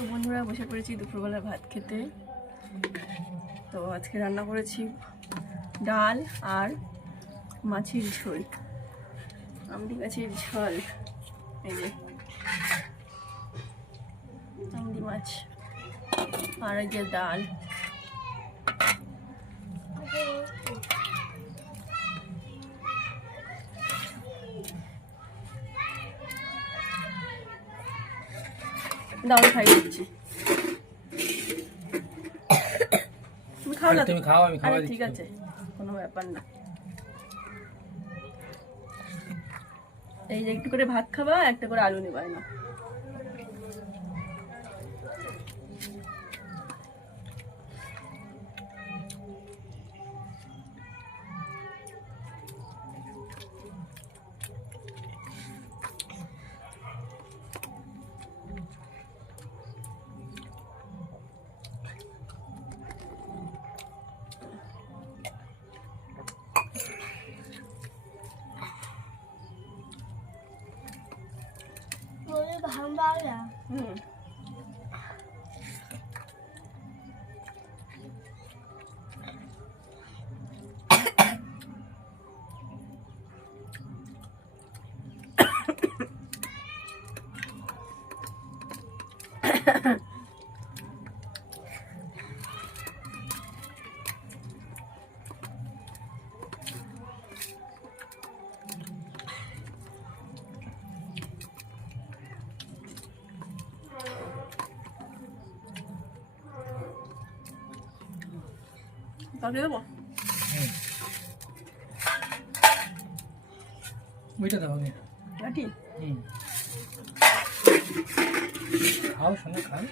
তো বন্ধুরা বসে পড়েছি দুপুরবেলা ভাত খেতে। তো আজকে রান্না করেছি ডাল আর মাছের ঝোল, আমড়ি গাছের ঝোল। এই যে আমড়ি মাছ আর এই যে ডাল। দাও খাইয়ে দিচ্ছি, তুমি খাও না? তুমি খাও, আমি খাওয়া দিচ্ছি। ঠিক আছে, কোনো ব্যাপার না। এই যে একটু করে ভাত খাবা, একটা করে আলু নেবা না। কাকে দেবো? ওইটা দাও আগে। লাঠি খাও শোনা, খাও।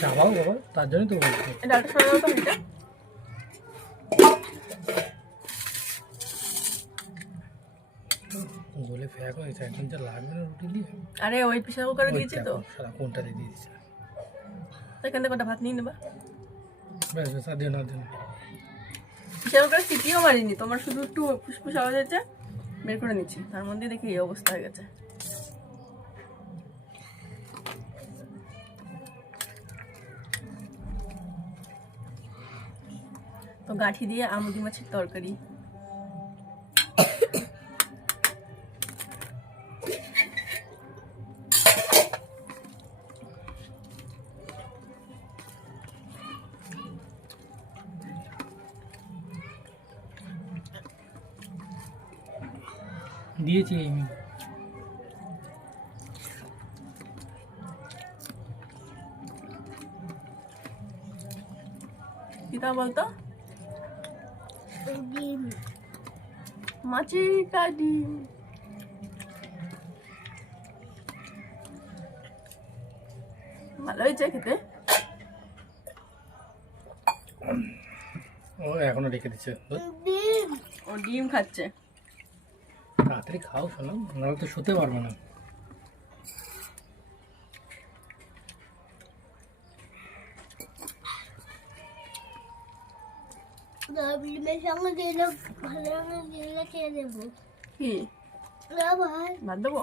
চাবাও বাবা, তার জন্য তো বলছি। ডালটা সরে দাও তো এটা। গোলে ফ্যাক হয়েছে, এখন যা লাগবে না রুটি দিয়ে। আরে ওই প্রেসার কুকারে দিয়েছি তো, সারা কোনটা দিয়ে দিয়েছে। এখান থেকে কটা ভাত নিয়ে নেবা। ব্যাস ব্যাস, আর দিও না, দিও না। প্রেসার কুকারে সিটিও মারিনি, তোমার শুধু একটু ফুসফুস আওয়াজ হয়েছে, বের করে নিচ্ছি। তার মধ্যে দেখি এই অবস্থা হয়ে গেছে। তো গাঠি দিয়ে আমুদি মাছের তরকারি। দিয়েছি আমি। কিতা বলতো? ডিম, মাছিটা ডিম। ভালো হয়েছে খেতে। ও এখনো রেখে দিচ্ছে। ও ডিম খাচ্ছে। তাড়াতাড়ি খাও শোনো, নাহলে তো শুতে পারবে না। কি ভাত দেবো?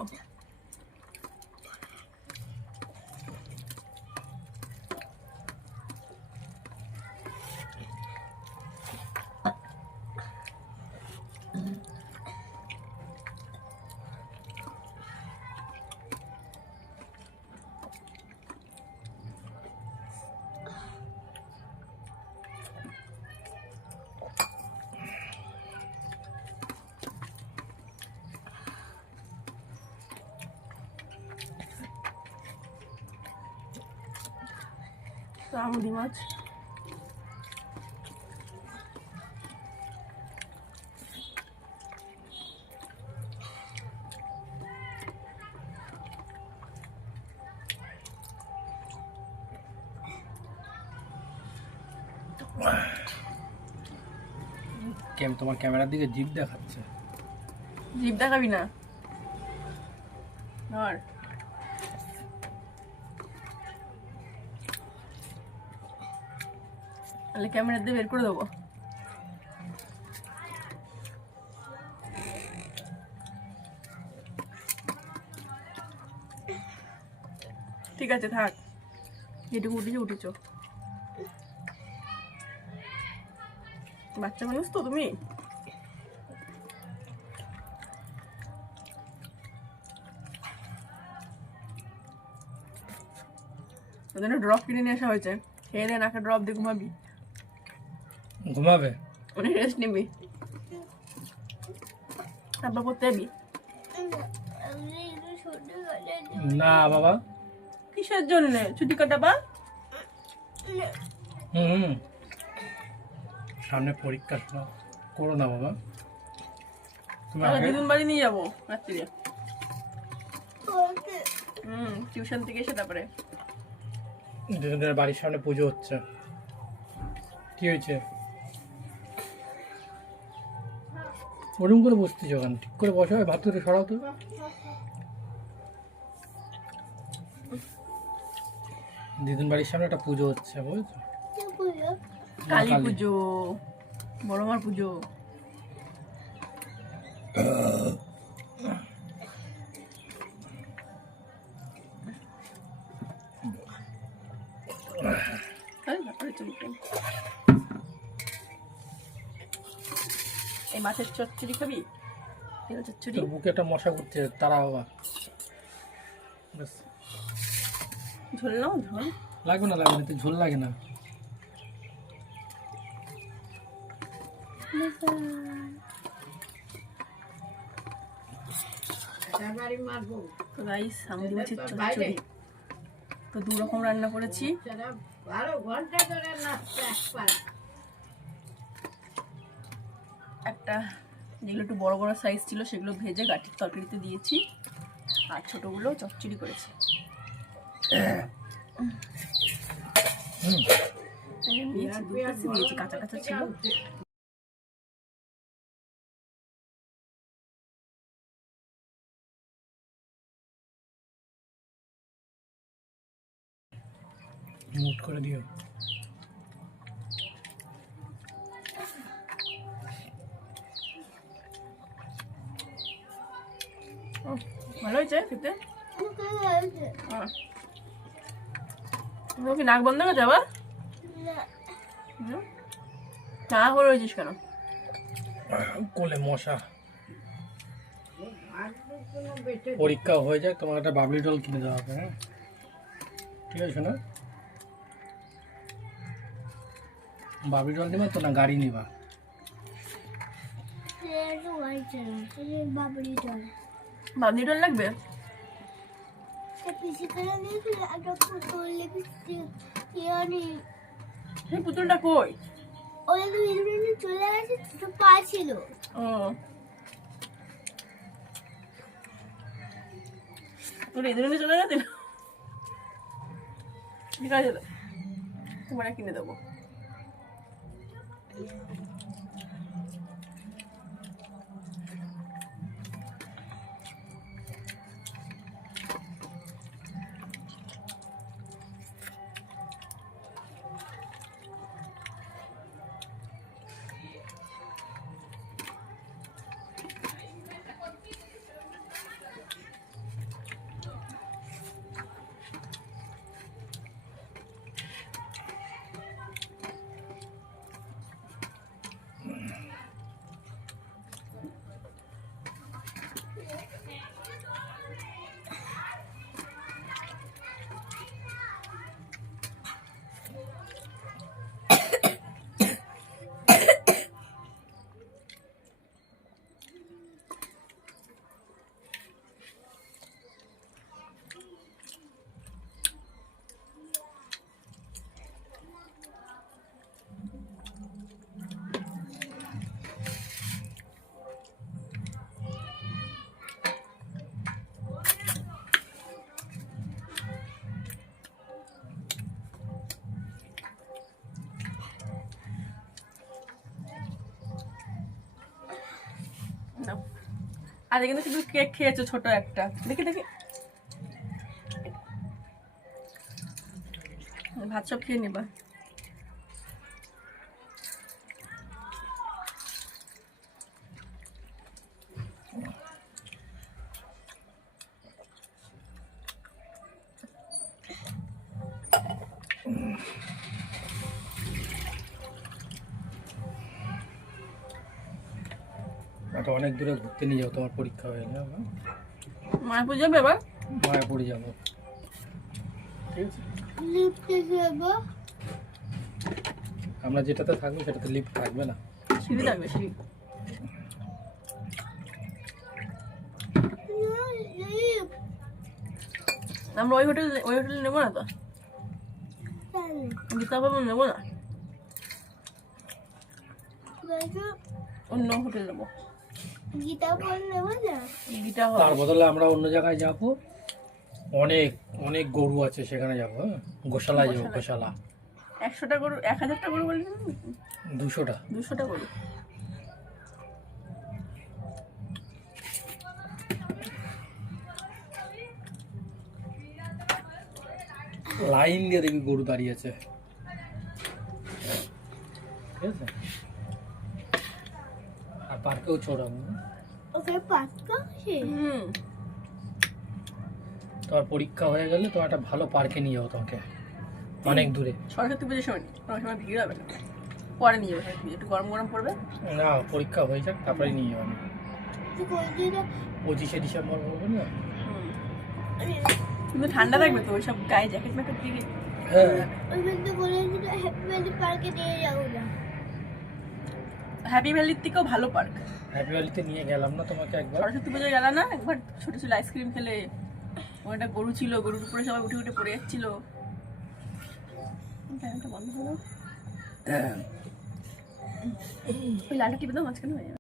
আমুদি মাছ। তোমার ক্যামেরার দিকে জিভ দেখাচ্ছে। জিভ দেখাবি না, ধর। তাহলে ক্যামেরা দিয়ে বের করে দেবো। ঠিক আছে থাক, যেটুকু উঠেছো উঠেছো। বাচ্চা মানুষ তো তুমি। ওই জন্য ড্রপ কিনে নিয়ে আসা হয়েছে, খেয়ে দে নাকে ড্রপ দিয়ে ঘুমাবি, ঘুমাবে? মানে রেস্ট নিবি, তারপর করতে যাবি। না বাবা। কিসের জন্য ছুটি কাটাবা? হুম, সামনে পরীক্ষা, শোনা করো না বাবা। তুমি তাহলে আগে দিদুন বাড়ি নিয়ে যাবো রাত্রিরে। টিউশন থেকে এসে তারপরে। দিদিদের বাড়ির সামনে পুজো হচ্ছে। কি হয়েছে? ওরকম করে বসতেছ ওখানে, ঠিক করে বসো, ভাত ধরে সরাও তো। দিদিন বাড়ির সামনে একটা পুজো হচ্ছে, বুঝেছো? কালী পুজো, বড় মার পুজো। এই মাছের চচ্চড়ি খাবি? তেল চচ্চড়ি। তোর বুকে একটা মশা করছে, তারা বাবা। ব্যাস। ঝোল নাও, ঝোল লাগবে না, লাগবে না, তো ঝোল লাগে না। তো গাইস, সামুদ্রি মাছের চচ্চড়ি তো 2 রকম রান্না করেছি। একটা যেগুলো একটু বড় বড় সাইজ ছিল সেগুলো ভেজে গাঠির তরকারিতে দিয়েছি, আর ছোটগুলো চচ্চড়ি করেছি। দিয়েছি 2 পিস দিয়েছি, কাঁচা কাঁচা ছিল। মুট করে দিও। ভালো হয়েছে খেতে। কি নাক বন্ধ করে যাবা? না করে রয়েছিস কেন? কোলে মশা। পরীক্ষা হয়ে যাক, তোমার একটা বাবলি ডল কিনে দেওয়া হবে। হ্যাঁ, ঠিক আছে না? বাবলি ডল নিবা তো না গাড়ি নিবা? বাবলি ডল লাগবে? সেই পুতুলটা কই? চলে গেছে, পা ছিল। ও, তোর এই ধরনের চলে গেছে। ঠিক আছে, তোমার কিনে দেবো। আরে কিন্তু শুধু কেক খেয়েছো ছোট একটা, দেখি দেখি। ভাত সব খেয়ে নিবা। একটা অনেক দূরে ঘুরতে নিয়ে যাও তোমার পরীক্ষা হয়ে গেলে, হ্যাঁ? মায়াপুর যাবে এবার? মায়াপুরে যাবো, ঠিক আছে? লিফটে যাবো। আমরা যেটাতে থাকবো সেটাতে লিফট থাকবে না। সিঁড়ি থাকবে, সিঁড়ি। লিফট আমরা ওই হোটেলে নেবো না তো, তাহলে গীতা পাবো নেবো না, দেখো অন্য হোটেল নেবো। গীতা বল নেবো না। গীতা তার বদলে আমরা অন্য জায়গায় যাব, অনেক অনেক গরু আছে সেখানে যাবো, হ্যাঁ? গোশালায় যাবো, গোশালা। 100টা গরু, 1000টা গরু বললি, 200টা। 200টা গরু। লাইন দিয়ে দেখবি গরু দাঁড়িয়ে আছে, ঠিক আছে? আর পার্কেও ছড়াবো। ওকে পাঁচটা আছে। তোমার পরীক্ষা হয়ে গেলে তোমার একটা ভালো পার্কে নিয়ে যাবো তোমাকে, অনেক দূরে। সরস্বতী পুজোর সময় কোনো সময় ভিড় হবে না, পরে নিয়ে যাবো, একটু গরম গরম পড়বে। না, পরীক্ষা হয়ে যাক তারপরে নিয়ে যাবো। তুই কোনদিনও 25শে ডিসেম্বর বলবো না? কিন্তু ঠান্ডা থাকবে তো, ওইসব গায়ে জ্যাকেট ম্যাকেট দিয়ে। হ্যাঁ, ওই বন্ধু কোনদিন হ্যাপি ভ্যালি পার্কে নিয়ে যাবো না। হ্যাপি ভ্যালির থেকেও ভালো পার্ক। হ্যাপি ভ্যালিতে নিয়ে গেলাম না তোমাকে একবার? সরস্বতী পুজোয় গেল না একবার, ছোট ছোট আইসক্রিম খেলে, ওখানে একটা গরু ছিল, গরুর উপরে সবাই উঠে উঠে পড়ে যাচ্ছিল। ফ্যানটা বন্ধ হলো, ওই লালটা টিপে দাও, মাঝখানে হয়ে যাবে।